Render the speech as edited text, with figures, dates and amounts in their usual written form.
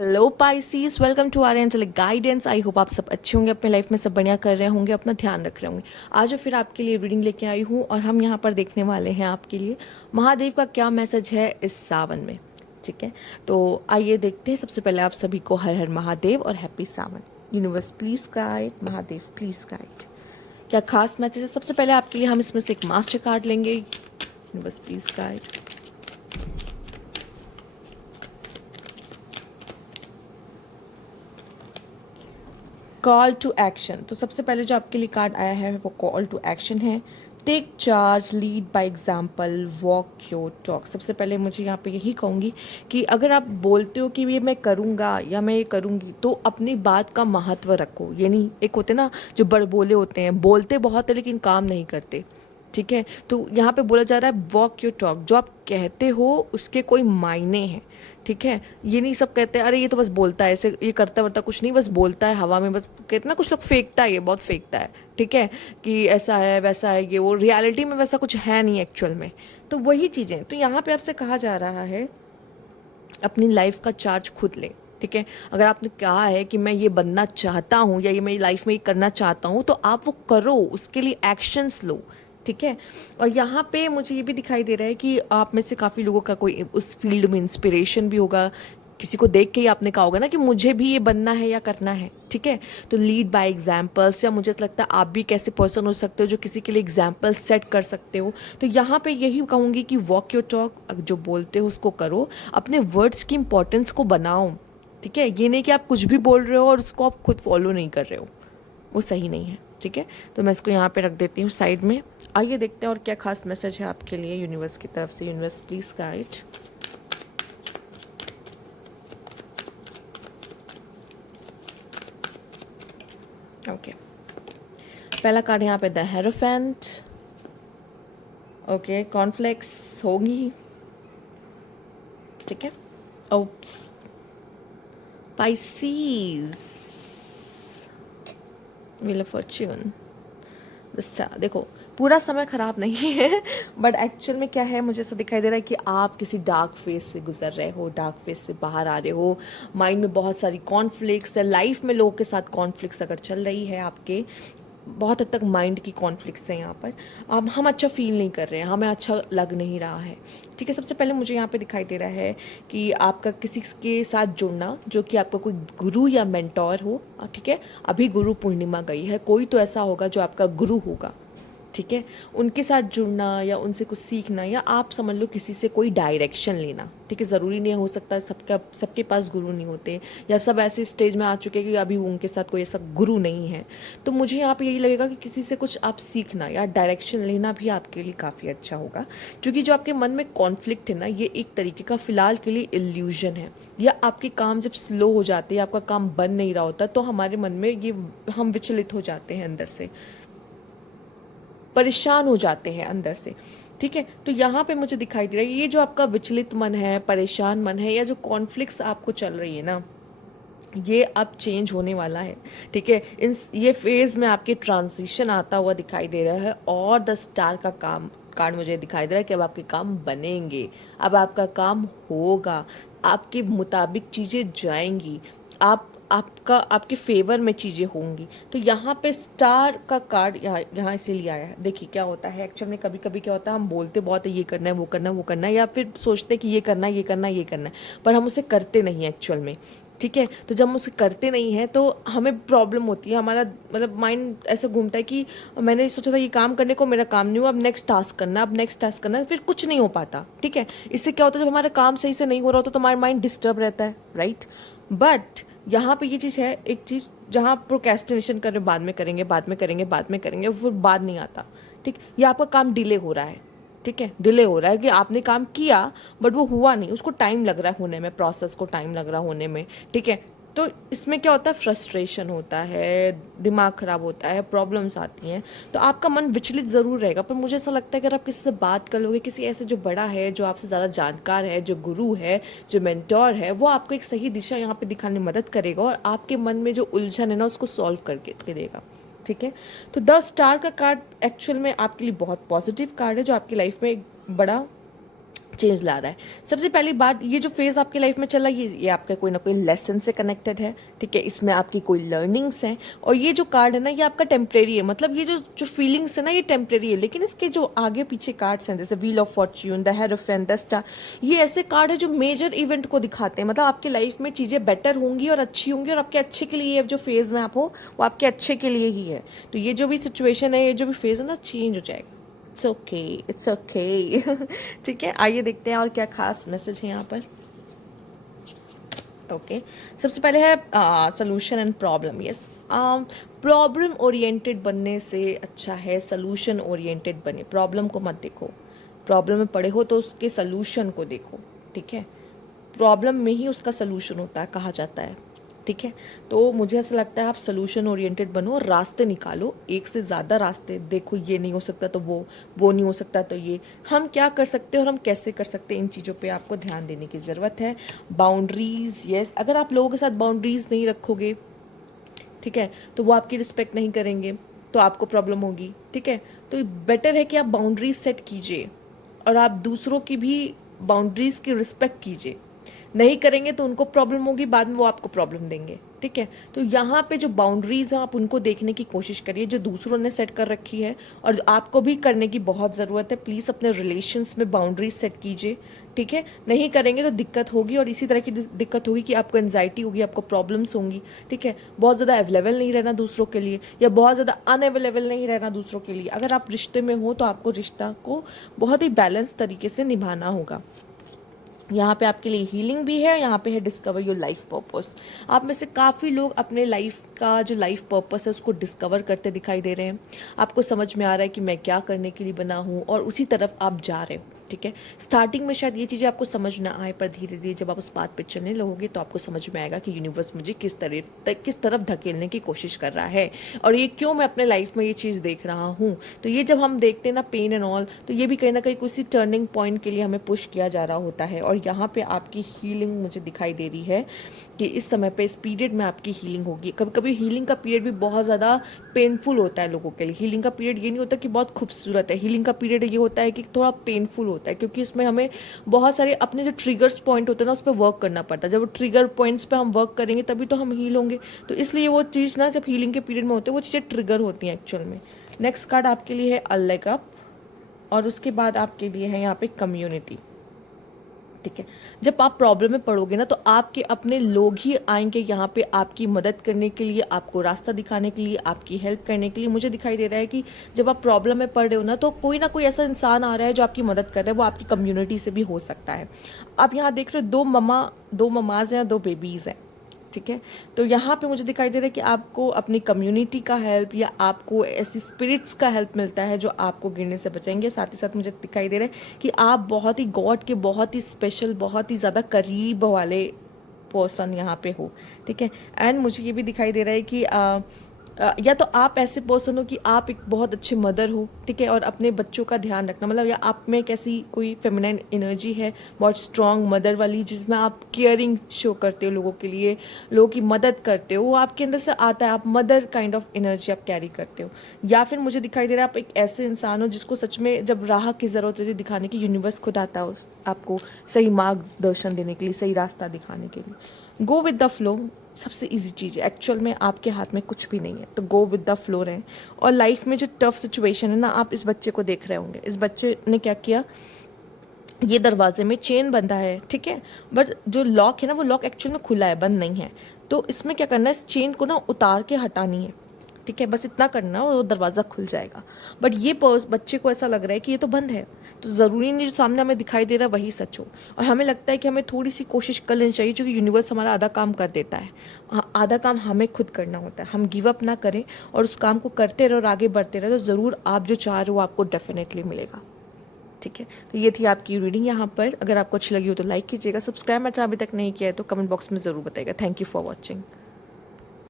Hello Pisces, welcome to our Angelic Guidance. I hope आप सब अच्छे होंगे, अपने लाइफ में सब बढ़िया कर रहे होंगे, अपना ध्यान रख रहे होंगे। आज फिर आपके लिए रीडिंग लेके आई हूँ और हम यहाँ पर देखने वाले हैं आपके लिए महादेव का क्या मैसेज है इस सावन में। ठीक है, तो आइए देखते हैं। सबसे पहले आप सभी को हर हर महादेव और happy Sawan. Universe please guide, Mahadev please guide, क्या खास मैसेज है। सबसे पहले आपके लिए हम इसमें से एक मास्टर कार्ड लेंगे। Universe please guide. Call to action. तो सबसे पहले जो आपके लिए कार्ड आया है वो कॉल टू एक्शन है। Take charge, lead by example, walk your talk. सबसे पहले मुझे यहाँ पे यही कहूँगी कि अगर आप बोलते हो कि ये मैं करूँगा या मैं ये करूँगी, तो अपनी बात का महत्व रखो। ये नहीं, एक होते ना जो बड़बोले होते हैं, बोलते बहुत है लेकिन काम नहीं करते। ठीक है, तो यहाँ पे बोला जा रहा है वॉक योर टॉक। जो आप कहते हो उसके कोई मायने हैं। ठीक है, ये नहीं सब कहते हैं अरे ये तो बस बोलता है, ऐसे ये करता वरता कुछ नहीं, बस बोलता है हवा में, बस कहते ना कुछ लोग फेंकता है, ये बहुत फेंकता है। ठीक है, कि ऐसा है वैसा है, ये वो रियलिटी में वैसा कुछ है नहीं एक्चुअल में। तो वही चीज़ें, तो यहाँ पे आपसे कहा जा रहा है अपनी लाइफ का चार्ज खुद लें। ठीक है, अगर आपने कहा है कि मैं ये बनना चाहता हूँ या ये मेरी लाइफ में ये करना चाहता हूँ, तो आप वो करो, उसके लिए एक्शंस लो। ठीक है, और यहाँ पे मुझे ये भी दिखाई दे रहा है कि आप में से काफ़ी लोगों का कोई उस फील्ड में इंस्पिरेशन भी होगा। किसी को देख के ही आपने कहा होगा ना कि मुझे भी ये बनना है या करना है। ठीक है, तो लीड बाय एग्जाम्पल्स, या मुझे तो लगता है आप भी एक ऐसे पर्सन हो सकते हो जो किसी के लिए एग्जाम्पल सेट कर सकते हो। तो यहाँ पे यही कहूँगी कि वॉक योर टॉक, जो बोलते हो उसको करो, अपने वर्ड्स की इंपॉर्टेंस को बनाओ। ठीक है, ये नहीं कि आप कुछ भी बोल रहे हो और उसको आप खुद फॉलो नहीं कर रहे हो, वो सही नहीं है। ठीक है, तो मैं इसको यहाँ पे रख देती हूँ साइड में। आइए देखते हैं और क्या खास मैसेज है आपके लिए यूनिवर्स की तरफ से। Universe please guide. ओके, पहला कार्ड यहाँ पे द हेरोफेंट। ओके, कॉन्फ्लिक्ट्स होगी। ठीक है, oops, Pisces, wheel of fortune, the star. देखो, पूरा समय खराब नहीं है, बट एक्चुअल में क्या है, मुझे ऐसा दिखाई दे रहा है कि आप किसी डार्क फेज से गुजर रहे हो, डार्क फेज से बाहर आ रहे हो। माइंड में बहुत सारी कॉन्फ्लिक्ट्स है, लाइफ में लोगों के साथ कॉन्फ्लिक्ट्स अगर चल रही है आपके, बहुत हद तक माइंड की कॉन्फ्लिक्ट्स हैं यहाँ पर। अब हम अच्छा फील नहीं कर रहे हैं, हमें अच्छा लग नहीं रहा है। ठीक है, सबसे पहले मुझे यहाँ पे दिखाई दे रहा है कि आपका किसी के साथ जुड़ना, जो कि आपका कोई गुरु या मेंटोर हो। ठीक है, अभी गुरु पूर्णिमा गई है, कोई तो ऐसा होगा जो आपका गुरु होगा। ठीक है, उनके साथ जुड़ना या उनसे कुछ सीखना, या आप समझ लो किसी से कोई डायरेक्शन लेना। ठीक है, ज़रूरी नहीं हो सकता सबके पास गुरु नहीं होते, या सब ऐसे स्टेज में आ चुके हैं कि अभी उनके साथ कोई ऐसा गुरु नहीं है। तो मुझे यहाँ पे यही लगेगा कि किसी से कुछ आप सीखना या डायरेक्शन लेना भी आपके लिए काफ़ी अच्छा होगा। क्योंकि जो आपके मन में कॉन्फ्लिक्ट है ना, ये एक तरीके का फ़िलहाल के लिए इल्यूजन है। या आपके काम जब स्लो हो जाते हैं, आपका काम बन नहीं रहा होता, तो हमारे मन में ये, हम विचलित हो जाते हैं, अंदर से परेशान हो जाते हैं अंदर से। ठीक है, तो यहाँ पे मुझे दिखाई दे रहा है ये जो आपका विचलित मन है, परेशान मन है, या जो कॉन्फ्लिक्ट्स आपको चल रही है ना, ये अब चेंज होने वाला है। ठीक है, इन ये फेज में आपके ट्रांजिशन आता हुआ दिखाई दे रहा है। और द स्टार का काम कार्ड मुझे दिखाई दे रहा है कि अब आपके काम बनेंगे, अब आपका काम होगा, आपके मुताबिक चीज़ें जाएंगी, आपका आपके फेवर में चीज़ें होंगी। तो यहाँ पे स्टार का कार्ड यहाँ इसीलिए आया है। देखिए क्या होता है एक्चुअल में, कभी कभी क्या होता है, हम बोलते बहुत है ये करना है वो करना है वो करना है, या फिर सोचते हैं कि ये करना है ये करना है ये करना है, पर हम उसे करते नहीं एक्चुअल में। ठीक है, तो जब हम उसे करते नहीं हैं तो हमें प्रॉब्लम होती है, हमारा मतलब माइंड ऐसे घूमता है कि मैंने सोचा था ये काम करने को, मेरा काम नहीं हुआ, अब नेक्स्ट टास्क करना है, अब नेक्स्ट टास्क करना है, फिर कुछ नहीं हो पाता। ठीक है, इससे क्या होता है, जब हमारा काम सही से नहीं हो रहा होता तो हमारा माइंड डिस्टर्ब रहता है, राइट। बट यहाँ पे ये चीज़ है, एक चीज़ जहाँ प्रोक्रेस्टिनेशन कर रहे बाद में करेंगे बाद में करेंगे बाद में करेंगे, फिर बाद नहीं आता। ठीक, ये आपका काम डिले हो रहा है। ठीक है, डिले हो रहा है कि आपने काम किया बट वो हुआ नहीं, उसको टाइम लग रहा है होने में, प्रोसेस को टाइम लग रहा है होने में। ठीक है, तो इसमें क्या होता है, फ्रस्ट्रेशन होता है, दिमाग खराब होता है, प्रॉब्लम्स आती हैं, तो आपका मन विचलित ज़रूर रहेगा। पर मुझे ऐसा लगता है कि अगर आप किसी से बात कर लोगे, किसी ऐसे जो बड़ा है, जो आपसे ज़्यादा जानकार है, जो गुरु है, जो मेंटोर है, वो आपको एक सही दिशा यहाँ पे दिखाने में मदद करेगा और आपके मन में जो उलझन है ना, उसको सॉल्व करके देगा। ठीक है, तो द स्टार का कार्ड एक्चुअल में आपके लिए बहुत पॉजिटिव कार्ड है, जो आपकी लाइफ में एक बड़ा चेंज ला रहा है। सबसे पहली बात, ये जो फेज़ आपके लाइफ में चल रहा है ये आपका कोई ना कोई लेसन से कनेक्टेड है, ठीक है, इसमें आपकी कोई लर्निंग्स हैं। और ये जो कार्ड है ना, ये आपका टेम्परेरी है, मतलब ये जो जो फीलिंग्स है ना, ये टेम्परेरी है। लेकिन इसके जो आगे पीछे कार्ड्स हैं, जैसे wheel of fortune, the hierophant, the star, ये ऐसे कार्ड है जो मेजर इवेंट को दिखाते हैं। मतलब आपकी लाइफ में चीज़ें बेटर होंगी और अच्छी होंगी, और आपके अच्छे के लिए जो फेज़ में आप हो वो आपके अच्छे के लिए ही है। तो ये जो भी सिचुएशन है, ये जो भी फेज़ है ना, चेंज हो जाएगा। It's okay, it's okay. ठीक है, आइए देखते हैं और क्या खास मैसेज है यहाँ पर। ओके, सबसे पहले है solution and problem. Yes, problem oriented बनने से अच्छा है सोल्यूशन ओरिएंटेड बने। प्रॉब्लम को मत देखो, प्रॉब्लम में पड़े हो तो उसके सोल्यूशन को देखो, ठीक है। प्रॉब्लम में ही उसका सोल्यूशन होता है, कहा जाता है, ठीक है। तो मुझे ऐसा लगता है आप सोल्यूशन ओरिएंटेड बनो और रास्ते निकालो, एक से ज़्यादा रास्ते देखो। ये नहीं हो सकता तो वो नहीं हो सकता तो ये, हम क्या कर सकते हैं और हम कैसे कर सकते हैं, इन चीज़ों पे आपको ध्यान देने की ज़रूरत है। बाउंड्रीज, यस, अगर आप लोगों के साथ बाउंड्रीज नहीं रखोगे, ठीक है, तो वो आपकी रिस्पेक्ट नहीं करेंगे तो आपको प्रॉब्लम होगी, ठीक है। तो बेटर है कि आप बाउंड्रीज सेट कीजिए और आप दूसरों की भी बाउंड्रीज की रिस्पेक्ट कीजिए। नहीं करेंगे तो उनको प्रॉब्लम होगी, बाद में वो आपको प्रॉब्लम देंगे, ठीक है। तो यहाँ पे जो बाउंड्रीज हैं आप उनको देखने की कोशिश करिए, जो दूसरों ने सेट कर रखी है और आपको भी करने की बहुत ज़रूरत है। प्लीज़ अपने रिलेशंस में बाउंड्रीज सेट कीजिए, ठीक है। नहीं करेंगे तो दिक्कत होगी, और इसी तरह की दिक्कत होगी कि आपको एंजाइटी होगी, आपको प्रॉब्लम्स होंगी, ठीक है। बहुत ज़्यादा अवेलेबल नहीं रहना दूसरों के लिए, या बहुत ज़्यादा अनअवेलेबल नहीं रहना दूसरों के लिए। अगर आप रिश्ते में हो तो आपको रिश्ता को बहुत ही बैलेंस तरीके से निभाना होगा। यहाँ पे आपके लिए हीलिंग भी है, यहाँ पे है डिस्कवर योर लाइफ पर्पस। आप में से काफ़ी लोग अपने लाइफ का जो लाइफ पर्पस है उसको डिस्कवर करते दिखाई दे रहे हैं। आपको समझ में आ रहा है कि मैं क्या करने के लिए बना हूँ, और उसी तरफ आप जा रहे हो, ठीक है। स्टार्टिंग में शायद ये चीज़ें आपको समझ ना आए, पर धीरे धीरे जब आप उस बात पे चलने लगोगे तो आपको समझ में आएगा कि यूनिवर्स मुझे किस तरफ धकेलने की कोशिश कर रहा है, और ये क्यों मैं अपने लाइफ में ये चीज़ देख रहा हूँ। तो ये जब हम देखते हैं ना पेन एंड ऑल, तो ये भी कहीं ना कहीं किसी टर्निंग पॉइंट के लिए हमें पुश किया जा रहा होता है। और यहाँ पे आपकी हीलिंग मुझे दिखाई दे रही है कि इस समय पे, इस पीरियड में आपकी हीलिंग होगी। कभी कभी हीलिंग का पीरियड भी बहुत ज़्यादा पेनफुल होता है लोगों के लिए। हीलिंग का पीरियड ये नहीं होता कि बहुत खूबसूरत है, हीलिंग का पीरियड ये होता है कि थोड़ा पेनफुल होता है, क्योंकि इसमें हमें बहुत सारे अपने जो ट्रिगर्स पॉइंट होते हैं ना उस पर वर्क करना पड़ता है। जब वो ट्रिगर पॉइंट्स पे हम वर्क करेंगे तभी तो हम हील होंगे। तो इसलिए वो चीज़ ना, जब हीलिंग के पीरियड में होते हैं वो चीज़ें ट्रिगर होती हैं एक्चुअल में। नेक्स्ट कार्ड आपके लिए है अल्लेग अप, और उसके बाद आपके लिए है यहाँ पे कम्युनिटी, ठीक है। जब आप प्रॉब्लम में पड़ोगे ना तो आपके अपने लोग ही आएंगे यहाँ पे आपकी मदद करने के लिए, आपको रास्ता दिखाने के लिए, आपकी हेल्प करने के लिए। मुझे दिखाई दे रहा है कि जब आप प्रॉब्लम में पड़ रहे हो ना तो कोई ना कोई ऐसा इंसान आ रहा है जो आपकी मदद कर रहा है। वो आपकी कम्युनिटी से भी हो सकता है। आप यहाँ देख रहे हो दो ममाज हैं, 2 बेबीज़ हैं, ठीक है। तो यहाँ पे मुझे दिखाई दे रहा है कि आपको अपनी कम्युनिटी का हेल्प या आपको ऐसी स्पिरिट्स का हेल्प मिलता है जो आपको गिरने से बचाएंगे। साथ ही साथ मुझे दिखाई दे रहा है कि आप बहुत ही गॉड के बहुत ही स्पेशल, बहुत ही ज़्यादा करीब वाले पर्सन यहाँ पे हो, ठीक है। एंड मुझे ये भी दिखाई दे रहा है कि या तो आप ऐसे पर्सन हो कि आप एक बहुत अच्छे मदर हो, ठीक है, और अपने बच्चों का ध्यान रखना, मतलब या आप में एक ऐसी कोई फेमिनाइन एनर्जी है बहुत स्ट्रांग मदर वाली, जिसमें आप केयरिंग शो करते हो लोगों के लिए, लोगों की मदद करते हो, वो आपके अंदर से आता है। आप मदर काइंड ऑफ एनर्जी आप कैरी करते हो। या फिर मुझे दिखाई दे रहा है आप एक ऐसे इंसान हो जिसको सच में जब राह की ज़रूरत होती है दिखाने की, यूनिवर्स खुद आता है आपको सही मार्गदर्शन देने के लिए, सही रास्ता दिखाने के लिए। गो विद द फ्लो सबसे इजी चीज़ है। एक्चुअल में आपके हाथ में कुछ भी नहीं है, तो गो विद द फ्लो रहें। और लाइफ में जो टफ सिचुएशन है ना, आप इस बच्चे को देख रहे होंगे। इस बच्चे ने क्या किया, ये दरवाजे में चेन बंधा है, ठीक है, बट जो लॉक है ना वो लॉक एक्चुअल में खुला है, बंद नहीं है। तो इसमें क्या करना है, इस चेन को ना उतार के हटानी है, ठीक है, बस इतना करना और वो दरवाज़ा खुल जाएगा। बट ये बच्चे को ऐसा लग रहा है कि ये तो बंद है, तो ज़रूरी नहीं जो सामने हमें दिखाई दे रहा है वही सच हो। और हमें लगता है कि हमें थोड़ी सी कोशिश कर लेनी चाहिए, क्योंकि यूनिवर्स हमारा आधा काम कर देता है, आधा काम हमें खुद करना होता है। हम गिव अप ना करें और उस काम को करते रहे और आगे बढ़ते रहे, तो ज़रूर आप जो चाह रहे हो आपको डेफिनेटली मिलेगा, ठीक है। तो ये थी आपकी रीडिंग यहाँ पर। अगर आपको अच्छी लगी हो तो लाइक कीजिएगा, सब्सक्राइब मेरा अभी तक नहीं किया है तो कमेंट बॉक्स में ज़रूर बताइएगा। Thank you for watching.